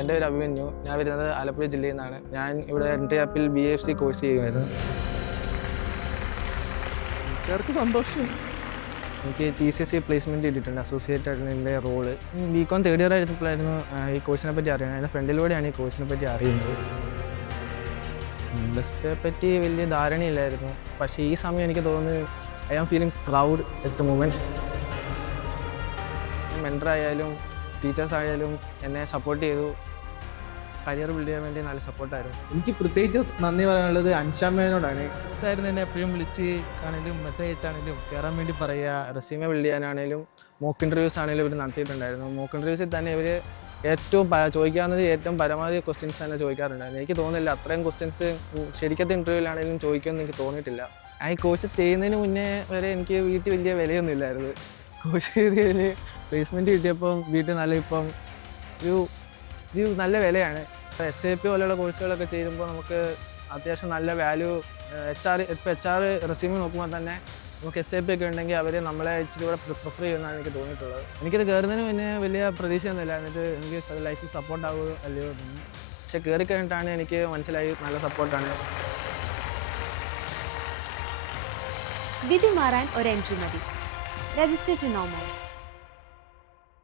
എൻ്റെ പേര് അഭിമന്യു. ഞാൻ വരുന്നത് ആലപ്പുഴ ജില്ലയിൽ നിന്നാണ്. ഞാൻ ഇവിടെ എൻ്റെ ആപ്പിൽ BFC കോഴ്സ് ചെയ്യുമായിരുന്നു. വീട്ടുകാർക്ക് സന്തോഷം. എനിക്ക് TCSE പ്ലേസ്മെൻറ്റ് കിട്ടിയിട്ടുണ്ട്. അസോസിയേറ്റ് ആയിട്ട് എൻ്റെ റോള്. BCom തേർഡ് ഇയർ ആയിരുന്നപ്പോഴായിരുന്നു ഈ കോഴ്സിനെ പറ്റി അറിയുന്നത്. എൻ്റെ ഫ്രണ്ടിലൂടെയാണ് ഈ കോഴ്സിനെ പറ്റി അറിയുന്നത്. ഇൻഡസ്ട്രിയെ പറ്റി വലിയ ധാരണയില്ലായിരുന്നു. പക്ഷേ ഈ സമയം എനിക്ക് തോന്നുന്നു I am feeling proud at the moment. മെൻറ്ററായാലും ടീച്ചേഴ്സ് ആയാലും എന്നെ സപ്പോർട്ട് ചെയ്തു. കരിയർ ബിൽഡ് ചെയ്യാൻ വേണ്ടി നല്ല സപ്പോർട്ടായിരുന്നു. എനിക്ക് പ്രത്യേകിച്ച് നന്ദി പറയാനുള്ളത് അൻഷാമ്മേനോടാണ്. സായിരുന്നു എന്നെ എപ്പോഴും വിളിച്ച് ആണെങ്കിലും മെസ്സേജ് അയച്ചാണെങ്കിലും കയറാൻ വേണ്ടി പറയുക. റെസ്യൂമെ ബിൽഡ് ചെയ്യാനാണെങ്കിലും മോക്ക് ഇൻ്റർവ്യൂസ് ആണെങ്കിലും ഇവർ നടത്തിയിട്ടുണ്ടായിരുന്നു. മോക്ക് ഇൻ്റർവ്യൂസിൽ തന്നെ ഇവർ ചോദിക്കാവുന്നത് ഏറ്റവും പരമാവധി ക്വസ്റ്റ്യൻസ് തന്നെ ചോദിക്കാറുണ്ടായിരുന്നു. എനിക്ക് തോന്നുന്നില്ല അത്രയും ക്വസ്റ്റ്യൻസ് ശരിക്കത്തെ ഇൻ്റർവ്യൂവിലാണെങ്കിലും ചോദിക്കുമെന്ന് എനിക്ക് തോന്നിയിട്ടില്ല. ആ ഈ കോഴ്സ് ചെയ്യുന്നതിന് മുന്നേ വരെ എനിക്ക് വീട്ടിൽ വലിയ വിലയൊന്നും ഇല്ലായിരുന്നു. കോഴ്സ് ചെയ്തതിൽ പ്ലേസ്മെൻറ്റ് കിട്ടിയപ്പം വീട്ടിൽ ഇപ്പം ഒരു നല്ല വിലയാണ്. SAP പോലെയുള്ള കോഴ്സുകളൊക്കെ ചെയ്യുമ്പോൾ നമുക്ക് അത്യാവശ്യം നല്ല വാല്യൂ HR റെസ്യൂമ് നോക്കുമ്പോൾ തന്നെ നമുക്ക് SAP ഒക്കെ ഉണ്ടെങ്കിൽ അവർ നമ്മളെ ഇച്ചിരി കൂടെ പ്രിഫർ ചെയ്യുമെന്നാണ് എനിക്ക് തോന്നിയിട്ടുള്ളത്. എനിക്കിത് കയറുന്നതിന് മുന്നേ വലിയ പ്രതീക്ഷയൊന്നുമില്ല. എന്നിട്ട് എനിക്ക് ലൈഫിൽ സപ്പോർട്ടാകുമോ അല്ലയോ എന്ന്. പക്ഷെ കയറി കഴിഞ്ഞിട്ടാണ് എനിക്ക് മനസ്സിലായി നല്ല സപ്പോർട്ടാണ്. വിധി മാറാൻ ഒരു എൻട്രി മതി. Register to normal.